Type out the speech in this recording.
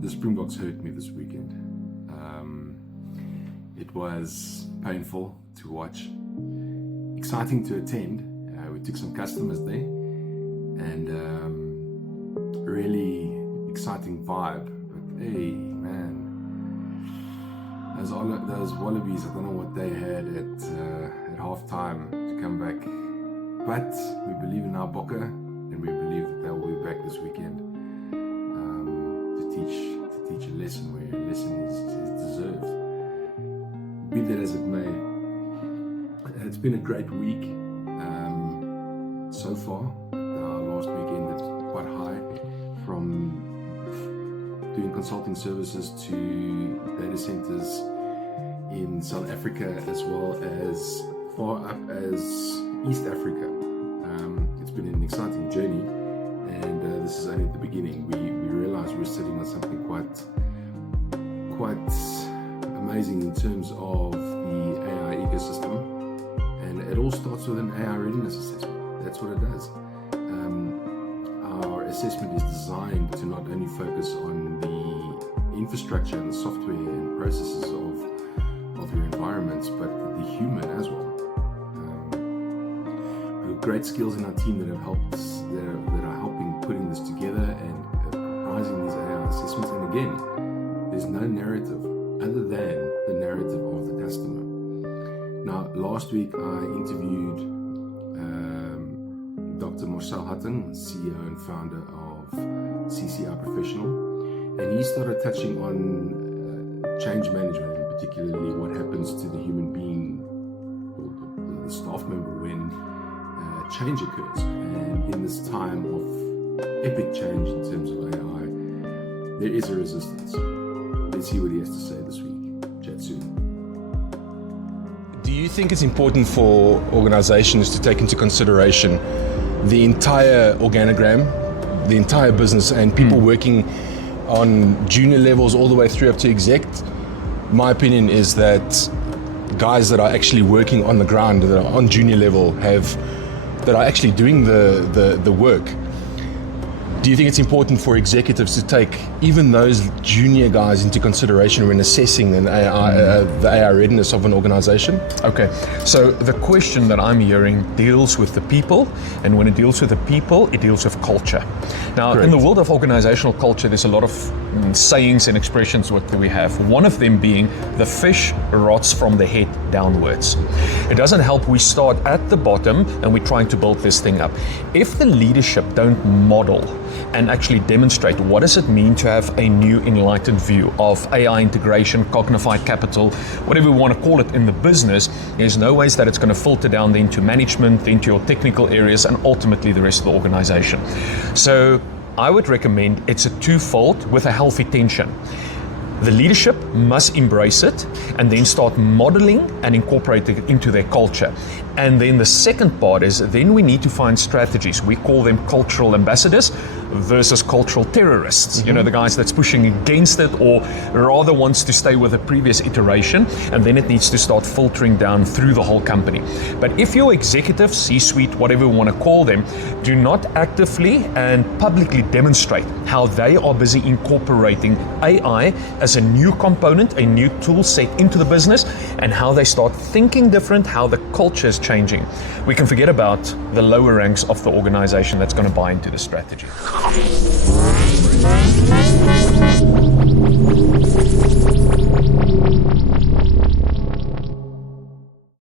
The Springboks hurt me this weekend. It was painful to watch, exciting to attend. We took some customers there, and really exciting vibe. But hey, man, those Wallabies, I don't know what they had at halftime to come back. But we believe in our Bokke, and we believe that they will be back this weekend to teach a lesson where a lesson is deserved. Be that as it may, it's been a great week so far. Our last week ended quite high, from doing consulting services to data centers in South Africa as well as far up as East Africa. It's been an exciting journey, and this is only the beginning. We realize we're sitting on something quite amazing in terms of the AI ecosystem, and it all starts with an AI readiness assessment. That's what it does. Our assessment is designed to not only focus on the infrastructure and the software and processes of your environments, but the human as well. We've got great skills in our team that have helped us, that are helping putting this together and comprising these AI assessments. And again, there's no narrative other than the narrative of the customer. Now, last week I interviewed Dr. Marcel Hattingh, CEO and founder of CCI Professional, and he started touching on change management, and particularly what happens to the human being or the staff member when change occurs. And in this time of epic change in terms of AI, there is a resistance. Let's see what he has to say this week. Chat soon. Do you think it's important for organizations to take into consideration the entire organogram, the entire business, and people working on junior levels all the way through up to exec? My opinion is that guys that are actually working on the ground, that are on junior level, that are actually doing the work. Do you think it's important for executives to take even those junior guys into consideration when assessing the AI readiness of an organization? Okay, so the question that I'm hearing deals with the people, and when it deals with the people, it deals with culture. Now, Correct. In the world of organizational culture, there's a lot of sayings and expressions what we have. One of them being, the fish rots from the head downwards. It doesn't help we start at the bottom and we're trying to build this thing up. If the leadership don't model and actually demonstrate what does it mean to have a new enlightened view of AI integration, cognified capital, whatever we want to call it in the business, there's no ways that it's going to filter down into management, into your technical areas, and ultimately the rest of the organization. So I would recommend it's a twofold with a healthy tension. The leadership must embrace it and then start modeling and incorporating it into their culture. And then the second part is then we need to find strategies. We call them cultural ambassadors versus cultural terrorists. You know, the guys that's pushing against it or rather wants to stay with the previous iteration, and then it needs to start filtering down through the whole company. But if your executives, C-suite, whatever we want to call them, do not actively and publicly demonstrate how they are busy incorporating AI as a new component, a new tool set into the business, and how they start thinking different, how the culture is changing, we can forget about the lower ranks of the organization that's going to buy into the strategy.